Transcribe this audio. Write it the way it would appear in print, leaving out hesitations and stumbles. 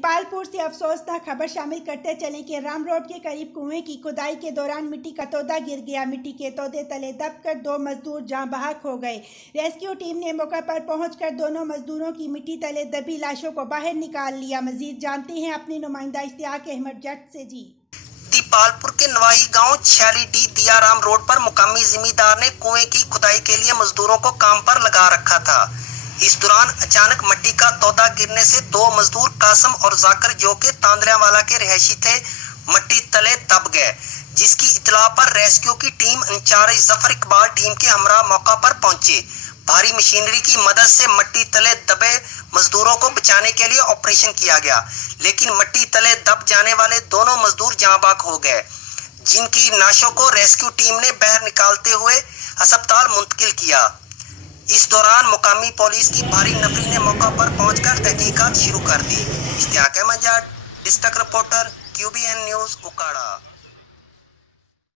दीपालपुर से अफसोसनाक खबर शामिल करते चलें कि राम रोड के करीब कुएं की खुदाई के दौरान मिट्टी का तोदा गिर गया। मिट्टी के तोदे तले दबकर 2 मजदूर जाँ बहक हो गए। रेस्क्यू टीम ने मौके पर पहुंचकर दोनों मजदूरों की मिट्टी तले दबी लाशों को बाहर निकाल लिया। मजीद जानते हैं अपनी नुमाइंदा इश्तियाक अहमद जट से। जी, दीपालपुर के नवाई गांव 46D दियाराम रोड पर मुकामी जिमींदार ने कुएं की खुदाई के लिए मजदूरों को काम पर लगा रखा था। इस दौरान अचानक मिट्टी का तोदा गिरने से 2 मजदूर कासम और जाकर जो के तांदरियावाला के रहायशी थे मिट्टी तले दब गए, जिसकी इतला पर रेस्क्यू की team incharge Zafar Iqbal team के हमरा मौका पर पहुंचे। भारी मशीनरी की मदद से मिट्टी तले दबे मजदूरों को बचाने के लिए ऑपरेशन किया गया, लेकिन मिट्टी तले दब जाने वाले दोनों मजदूर जाँ बहक हो गए, जिनकी लाशों को रेस्क्यू टीम ने बाहर निकालते हुए अस्पताल मुंतकिल किया। इस दौरान मुकामी पुलिस की भारी नफरी ने मौका पर पहुंचकर तहकीकात शुरू कर दी। Ishtiaq Ahmed Jat, district reporter, QBN news, उकाड़ा।